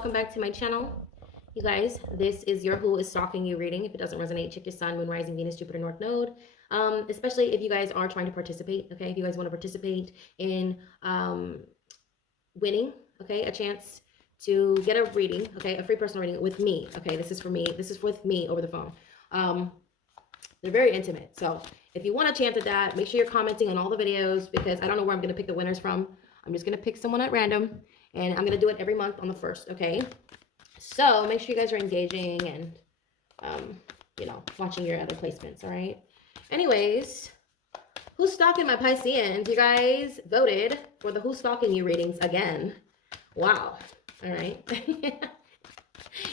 welcome back to my channel. You guys, this is your Who is Stalking You reading. If it doesn't resonate, check your Sun, Moon, Rising, Venus, Jupiter, North Node. Especially if you guys are trying to participate, okay? If you guys want to participate in winning, okay, a chance to get a reading, okay, a free personal reading with me, okay? This is for me. This is with me over the phone. They're very intimate. So if you want a chance at that, make sure you're commenting on all the videos because I don't know where I'm going to pick the winners from. I'm just going to pick someone at random. And I'm going to do it every month on the 1st, okay? So make sure you guys are engaging and, you know, watching your other placements, all right? Anyways, who's stalking my Pisceans? You guys voted for the Who's Stalking You readings again. Wow. All right.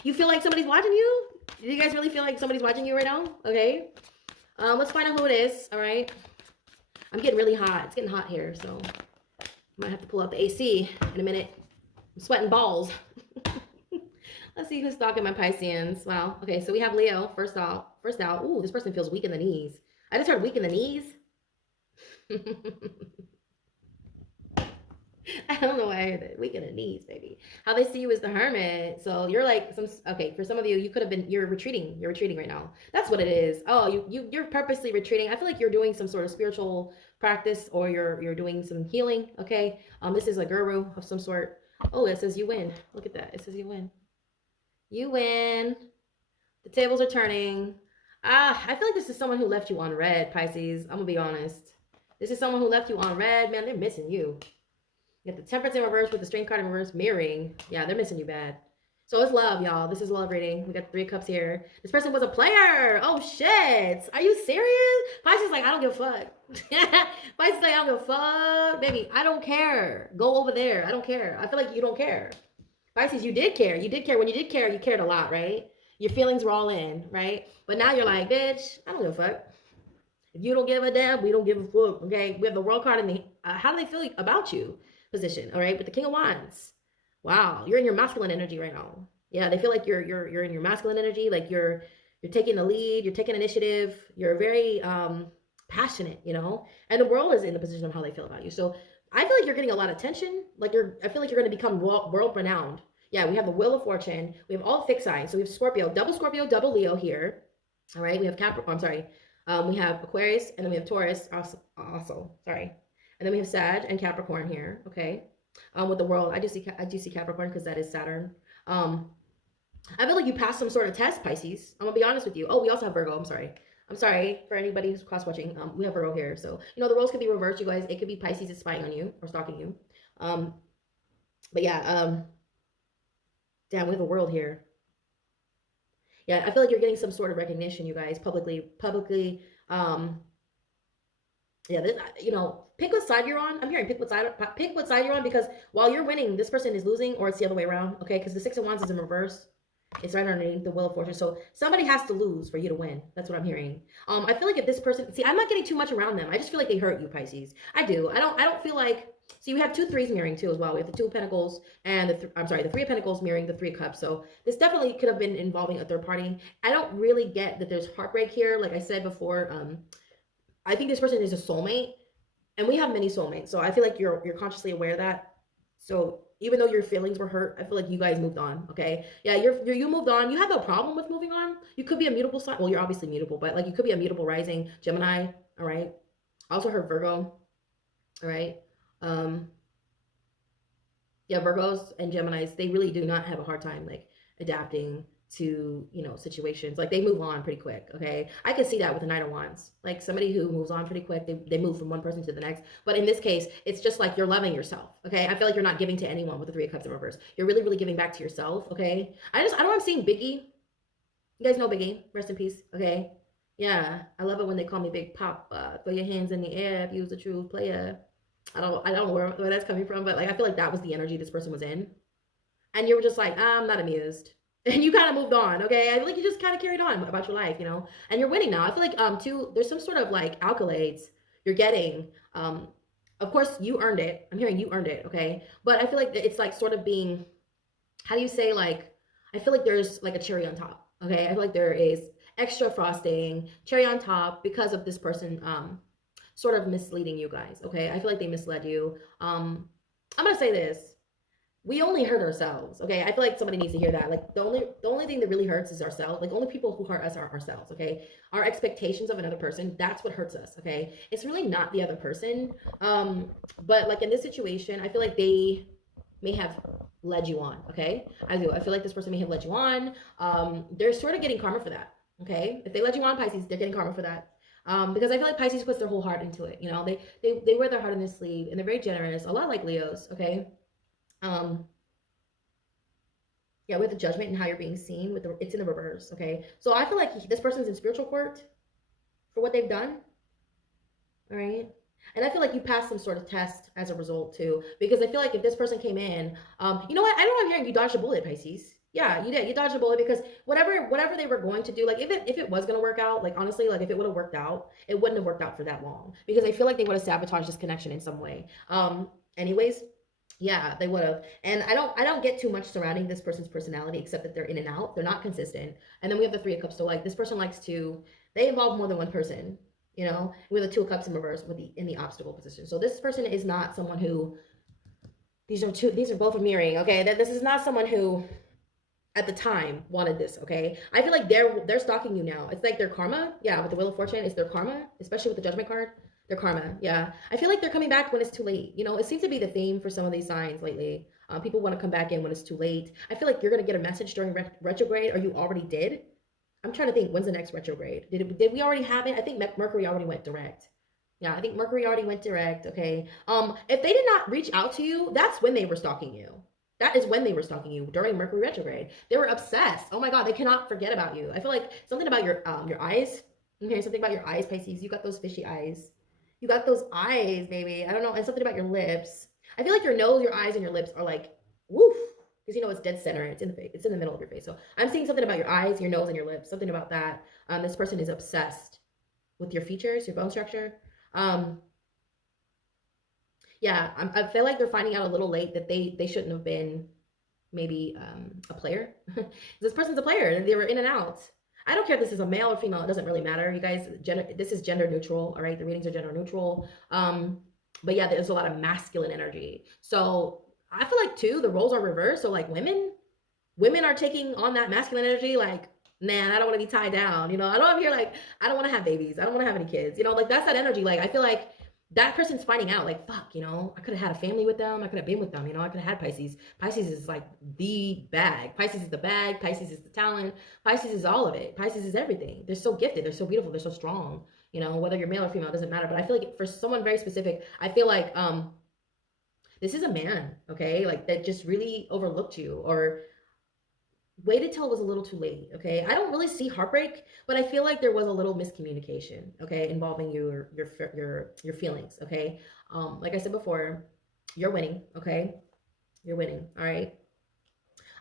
You feel like somebody's watching you? Do you guys really feel like somebody's watching you right now? Okay. Let's find out who it is, all right? I'm getting really hot. It's getting hot here, so I might have to pull out the AC in a minute. I'm sweating balls. Let's see who's stalking my Pisceans. Wow. Okay, so we have Leo first out. Ooh, this person feels weak in the knees. I just heard weak in the knees. I don't know why I heard that. Weak in the knees, baby. How they see you is the Hermit. So you're like okay, for some of you, you could have been, you're retreating. You're retreating right now. That's what it is. Oh, you're purposely retreating. I feel like you're doing some sort of spiritual practice or you're doing some healing, okay? This is a guru of some sort. Oh, it says you win. Look at that. It says you win. You win. The tables are turning. I feel like this is someone who left you on red, Pisces. I'm going to be honest. This is someone who left you on red. Man, they're missing you. You got the Temperance in reverse with the Strength card in reverse, mirroring. Yeah, they're missing you bad. So it's love, y'all. This is love reading. We got 3 cups here. This person was a player. Oh, shit. Are you serious? Pisces like, I don't give a fuck. Pisces like, I don't give a fuck. Baby, I don't care. Go over there. I don't care. I feel like you don't care. Pisces, you did care. You did care. When you did care, you cared a lot, right? Your feelings were all in, right? But now you're like, bitch, I don't give a fuck. If you don't give a damn, we don't give a fuck, okay? We have the World card in the, how do they feel about you position, all right? With the King of Wands. Wow, you're in your masculine energy right now. Yeah, they feel like you're in your masculine energy, like you're taking the lead, you're taking initiative, you're very passionate, you know. And the world is in the position of how they feel about you. So I feel like you're getting a lot of attention. Like I feel like you're going to become world renowned. Yeah, we have the Wheel of Fortune. We have all fixed signs. So we have Scorpio, double Leo here. All right, we have Capricorn. I'm sorry. We have Aquarius, and then we have Taurus also. Sorry, and then we have Sag and Capricorn here. Okay. With the World, I do see Capricorn because that is Saturn. I feel like you passed some sort of test, Pisces. I'm gonna be honest with you. Oh, we also have Virgo. I'm sorry for anybody who's cross watching. We have Virgo here, so you know the roles could be reversed, you guys. It could be Pisces is spying on you or stalking you. But yeah, damn, we have a World here. Yeah, I feel like you're getting some sort of recognition, you guys, publicly. Yeah, this, you know, pick what side you're on. I'm hearing pick what side you're on, because while you're winning, this person is losing, or it's the other way around, okay? Because the 6 of Wands is in reverse. It's right underneath the Wheel of Fortune. So somebody has to lose for you to win. That's what I'm hearing. I feel like if this person, see, I'm not getting too much around them. I just feel like they hurt you, Pisces. I do. I don't feel like, see, we have 2 threes mirroring too as well. We have the 2 of Pentacles and the 3 of Pentacles mirroring the 3 of Cups. So this definitely could have been involving a third party. I don't really get that there's heartbreak here. Like I said before, I think this person is a soulmate. And we have many soulmates, so I feel like you're consciously aware of that. So even though your feelings were hurt, I feel like you guys moved on, okay? Yeah, you moved on. You have no problem with moving on. You could be a mutable sign. Well, you're obviously mutable, but like you could be a mutable rising Gemini, all right? I also heard Virgo, all right? Yeah, Virgos and Geminis, they really do not have a hard time like adapting to, you know, situations. Like they move on pretty quick, okay? I can see that with the Knight of Wands. Like somebody who moves on pretty quick, they move from one person to the next. But in this case, it's just like you're loving yourself, okay? I feel like you're not giving to anyone with the 3 of Cups in reverse. You're really, really giving back to yourself, okay? I know I'm seeing Biggie. You guys know Biggie. Rest in peace, okay? Yeah, I love it when they call me Big Papa. Throw your hands in the air if you was a true player. I don't know where that's coming from, but like I feel like that was the energy this person was in. And you were just like, I'm not amused. And you kind of moved on, okay? I feel like you just kind of carried on about your life, you know? And you're winning now. I feel like, too, there's some sort of, like, accolades you're getting. Of course, you earned it. I'm hearing you earned it, okay? But I feel like it's, like, sort of being, how do you say, like, I feel like there's, like, a cherry on top, okay? I feel like there is extra frosting, cherry on top, because of this person sort of misleading you guys, okay? I feel like they misled you. I'm going to say this. we only hurt ourselves. Okay, I feel like somebody needs to hear that. Like the only thing that really hurts is ourselves. Like only people who hurt us are ourselves. Okay, our expectations of another person, that's what hurts us. Okay, it's really not the other person. But like in this situation, I feel like they may have led you on. Okay, I do. I feel like this person may have led you on. They're sort of getting karma for that. Okay, if they led you on, Pisces, they're getting karma for that. Because I feel like Pisces puts their whole heart into it. You know, they wear their heart on their sleeve, and they're very generous. A lot like Leos. Okay. um yeah, with the judgment and how you're being seen, with the, it's in the reverse. Okay, so I feel like this person's in spiritual court for what they've done. All right, and I feel like you passed some sort of test as a result too, because I feel like if this person came in, you know what, I don't know, I'm hearing you dodged a bullet, Pisces. Yeah, you did. You dodged a bullet, because whatever they were going to do, like if it was going to work out, like honestly, like if it would have worked out, it wouldn't have worked out for that long, because I feel like they would have sabotaged this connection in some way. Anyways, yeah, they would have. And I don't get too much surrounding this person's personality, except that they're in and out. They're not consistent. And then we have the Three of Cups. So like this person likes to, they involve more than one person, you know, with the Two of Cups in reverse with the in the obstacle position. So this person is not someone who, these are both mirroring, okay? That this is not someone who at the time wanted this. Okay, I feel like they're stalking you now. It's like their karma. Yeah, with the Wheel of Fortune, it's their karma, especially with the Judgment card. Their karma. Yeah, I feel like they're coming back when it's too late. You know, it seems to be the theme for some of these signs lately. People want to come back in when it's too late. I feel like you're gonna get a message during retrograde, or you already did. I'm trying to think, when's the next retrograde? Did we already have it? I think Mercury already went direct. Yeah, I think Mercury already went direct. Okay. If they did not reach out to you, that's when they were stalking you. That is when they were stalking you, during Mercury retrograde. They were obsessed. Oh my God, they cannot forget about you. I feel like something about your eyes. Okay, something about your eyes, Pisces. You got those fishy eyes. You got those eyes, baby. I don't know. And something about your lips. I feel like your nose, your eyes, and your lips are like woof, because you know it's dead center. It's in the face. It's in the middle of your face. So I'm seeing something about your eyes, your nose, and your lips. Something about that. This person is obsessed with your features, your bone structure. Um, yeah, I feel like they're finding out a little late that they shouldn't have been maybe a player. This person's a player. They were in and out. I don't care if this is a male or female. It doesn't really matter. You guys, this is gender neutral. All right, the readings are gender neutral. But yeah, there's a lot of masculine energy. So I feel like too the roles are reversed. So like women are taking on that masculine energy. Like, man, I don't want to be tied down. You know, I don't have here like I don't want to have babies. I don't want to have any kids. You know, like that's that energy. Like I feel like that person's finding out, like, fuck, you know, I could have had a family with them. I could have been with them. You know, I could have had Pisces. Pisces is like the bag. Pisces is the bag. Pisces is the talent. Pisces is all of it. Pisces is everything. They're so gifted. They're so beautiful. They're so strong. You know, whether you're male or female, doesn't matter. But I feel like for someone very specific, I feel like this is a man, okay, like that just really overlooked you, or waited till it was a little too late. Okay, I don't really see heartbreak, but I feel like there was a little miscommunication, okay, involving your feelings. Okay, like I said before, you're winning. Okay, you're winning. All right,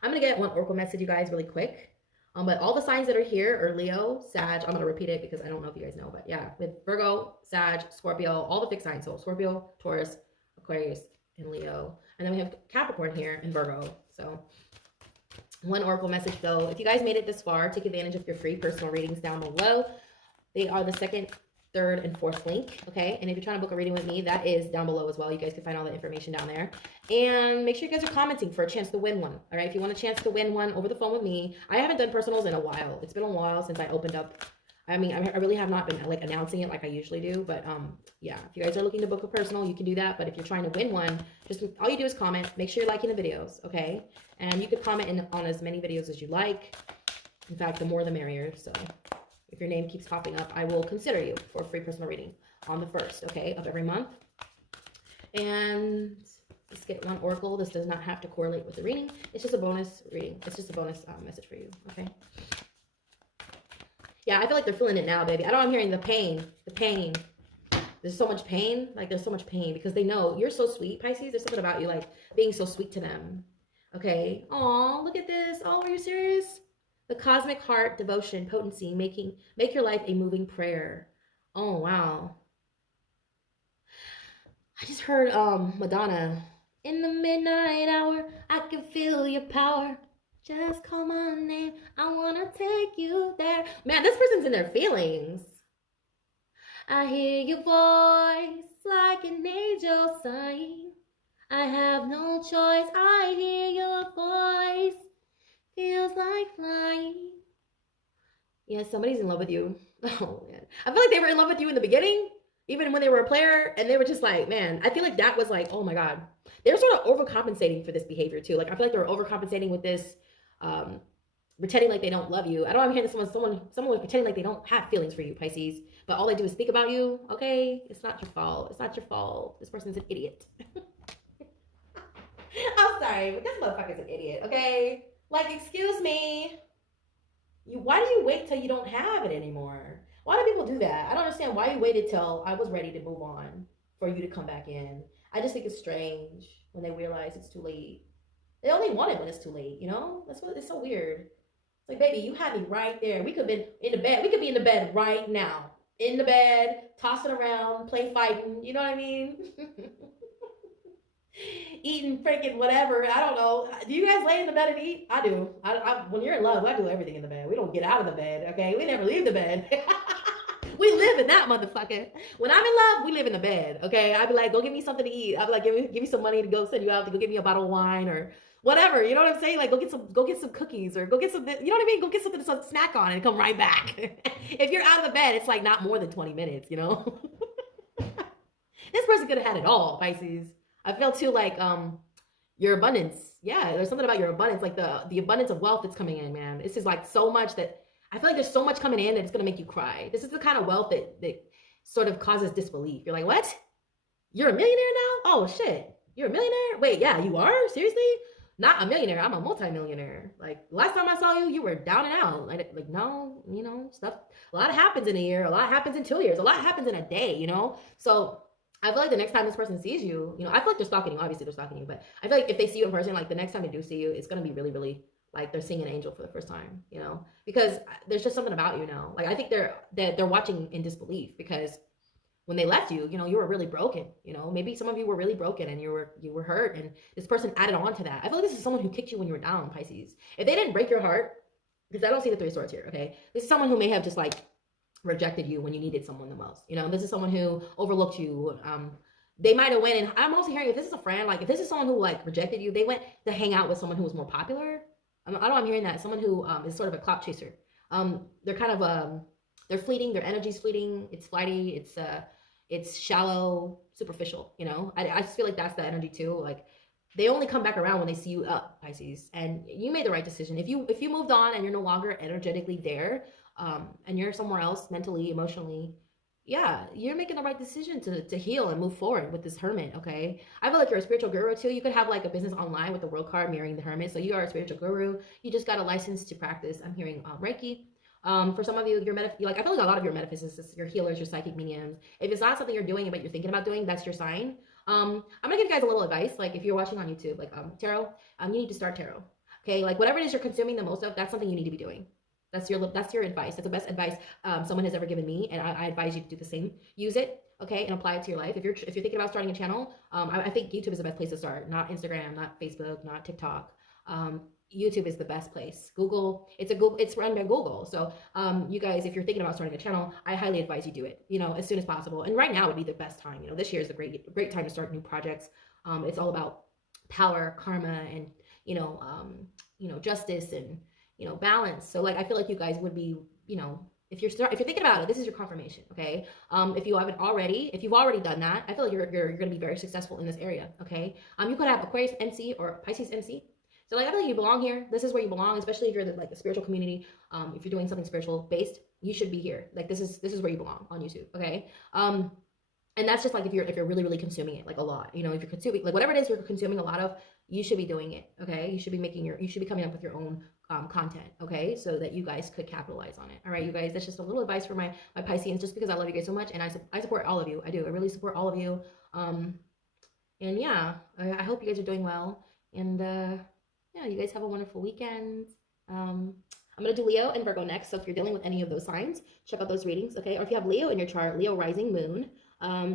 I'm gonna get one oracle message, you guys, really quick. But all the signs that are here are Leo, Sag. I'm gonna repeat it because I don't know if you guys know, but yeah, with Virgo, Sag, Scorpio, all the fixed signs. So Scorpio, Taurus, Aquarius, and Leo. And then we have Capricorn here and Virgo. So one oracle message though. If you guys made it this far, take advantage of your free personal readings down below. They are the second, third, and fourth link. Okay, and if you're trying to book a reading with me, that is down below as well. You guys can find all the information down there. And make sure you guys are commenting for a chance to win one. All right, if you want a chance to win one over the phone with me, I haven't done personals in a while. It's been a while since I opened up. I mean, I really have not been like announcing it like I usually do, but yeah, if you guys are looking to book a personal, you can do that. But if you're trying to win one, just all you do is comment. Make sure you're liking the videos, okay? And you could comment on as many videos as you like. In fact, the more the merrier. So if your name keeps popping up, I will consider you for a free personal reading on the 1st, okay, of every month. And let's get one oracle. This does not have to correlate with the reading. It's just a bonus reading. It's just a bonus message for you, okay? Yeah, I feel like they're feeling it now, baby. I know I'm hearing the pain, the pain. There's so much pain. Like, there's so much pain because they know you're so sweet, Pisces. There's something about you, like, being so sweet to them. Okay. Aw, look at this. Oh, are you serious? The cosmic heart, devotion, potency, make your life a moving prayer. Oh, wow. I just heard Madonna. In the midnight hour, I can feel your power. Just call my name. I wanna take you there. Man, this person's in their feelings. I hear your voice like an angel sighing. I have no choice. I hear your voice. Feels like flying. Yeah, somebody's in love with you. Oh man, I feel like they were in love with you in the beginning, even when they were a player, and they were just like, man. I feel like that was like, oh my god, they're sort of overcompensating for this behavior too. Like I feel like they were overcompensating with this, um, pretending like they don't love you. I don't. I'm hearing someone was pretending like they don't have feelings for you, Pisces, but all they do is think about you. Okay, it's not your fault. It's not your fault. This person's an idiot. I'm sorry, but this motherfucker's an idiot. Okay, like excuse me. Why do you wait till you don't have it anymore? Why do people do that? I don't understand why you waited till I was ready to move on for you to come back in. I just think it's strange when they realize it's too late. They only want it when it's too late, you know? That's what it's so weird. It's like, baby, you had me right there. We could have been in the bed. We could be in the bed right now. In the bed, tossing around, play fighting. You know what I mean? Eating freaking whatever. I don't know. Do you guys lay in the bed and eat? I do. When you're in love, I do everything in the bed. We don't get out of the bed, okay? We never leave the bed. We live in that motherfucker. When I'm in love, we live in the bed, okay? I'd be like, go get me something to eat. I'd be like, give me some money to go send you out to go get me a bottle of wine or whatever. You know what I'm saying? Like, go get some cookies or go get some, you know what I mean? Go get something to snack on and come right back. If you're out of the bed, it's like not more than 20 minutes, you know? This person could have had it all, Pisces. I feel too like your abundance. Yeah, there's something about your abundance, like the abundance of wealth that's coming in, man. This is like so much that I feel like there's so much coming in that it's gonna make you cry. This is the kind of wealth that sort of causes disbelief. You're like, what? You're a millionaire now? Oh shit, you're a millionaire? Wait, yeah, you are? Seriously? Not a millionaire. I'm a multimillionaire. Like last time I saw you, you were down and out. Like no, you know, stuff. A lot happens in a year. A lot happens in 2 years. A lot happens in a day. You know, so I feel like the next time this person sees you, you know, I feel like they're stalking you. Obviously, they're stalking you, but I feel like if they see you in person, like the next time they do see you, it's gonna be really, really like they're seeing an angel for the first time. You know, because there's just something about you now. Like I think they're watching in disbelief because when they left you, you know, you were really broken. You know, maybe some of you were really broken and you were hurt, and this person added on to that. I feel like this is someone who kicked you when you were down, Pisces. If they didn't break your heart, because I don't see the three of swords here. Okay, this is someone who may have just like rejected you when you needed someone the most. You know, this is someone who overlooked you. They might have went, and I'm also hearing if this is a friend, like if this is someone who like rejected you, they went to hang out with someone who was more popular. I don't know. I'm hearing that someone who is sort of a clout chaser. They're kind of they're fleeting. Their energy's fleeting. It's flighty. It's shallow, superficial. You know, I just feel like that's the energy too. Like they only come back around when they see you up, Pisces. And you made the right decision. If you moved on and you're no longer energetically there, and you're somewhere else mentally, emotionally, yeah, you're making the right decision to heal and move forward with this hermit. Okay, I feel like you're a spiritual guru too. You could have like a business online with the world card mirroring the hermit, so you are a spiritual guru. You just got a license to practice. I'm hearing Reiki. For some of you, like I feel like a lot of your metaphysicists, your healers, your psychic mediums. If it's not something you're doing but you're thinking about doing, that's your sign. I'm gonna give you guys a little advice. Like if you're watching on YouTube, like tarot, you need to start tarot. Okay, like whatever it is you're consuming the most of, that's something you need to be doing. That's your advice. That's the best advice someone has ever given me, and I advise you to do the same. Use it, okay, and apply it to your life. If you're thinking about starting a channel, I think YouTube is the best place to start. Not Instagram, not Facebook, not TikTok. YouTube is the best place. Google, it's run by Google. So you guys, if you're thinking about starting a channel, I highly advise you do it. You know, as soon as possible. And right now would be the best time. You know, this year is a great time to start new projects. It's all about power, karma, and justice and balance. So like I feel like you guys would be, if you're thinking about it, this is your confirmation, okay? If you've already done that, I feel like you're going to be very successful in this area, okay? You could have Aquarius MC or Pisces MC. So like I feel like you belong here. This is where you belong, especially if you're like the spiritual community. If you're doing something spiritual based, you should be here. Like this is where you belong on YouTube, okay? And that's just like if you're really really consuming it like a lot. You know, if you're consuming like whatever it is you're consuming a lot of, you should be doing it, okay? You should be coming up with your own content, okay? So that you guys could capitalize on it. All right, you guys, that's just a little advice for my Pisceans, just because I love you guys so much, and I support all of you. I do. I really support all of you. And yeah, I hope you guys are doing well. And yeah, you guys have a wonderful weekend. I'm going to do Leo and Virgo next. So if you're dealing with any of those signs, check out those readings, okay? Or if you have Leo in your chart, Leo rising moon,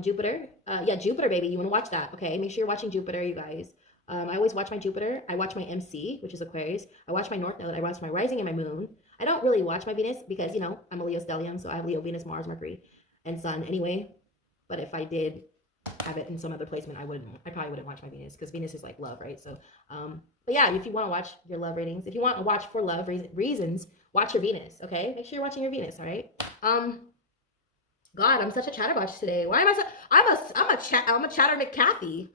Jupiter. Yeah, Jupiter, baby. You want to watch that, okay? Make sure you're watching Jupiter, you guys. I always watch my Jupiter. I watch my MC, which is Aquarius. I watch my North Node. I watch my rising and my moon. I don't really watch my Venus because, I'm a Leo stellium, so I have Leo, Venus, Mars, Mercury, and Sun anyway. But if I did, have it in some other placement, I probably wouldn't watch my Venus, because Venus is like love, right? So but yeah, if you want to watch your love ratings, if you want to watch for love reasons, watch your Venus. Okay, make sure you're watching your Venus. All right. God, I'm such a chatterbox today. Why am I so? I'm a chatter McCathy.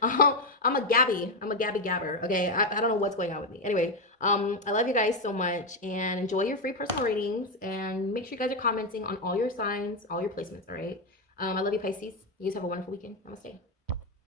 I'm a Gabby. I'm a Gabby Gabber. Okay, I don't know what's going on with me. Anyway, I love you guys so much, and enjoy your free personal ratings. And make sure you guys are commenting on all your signs, all your placements. All right. I love you, Pisces. You guys have a wonderful weekend. Namaste.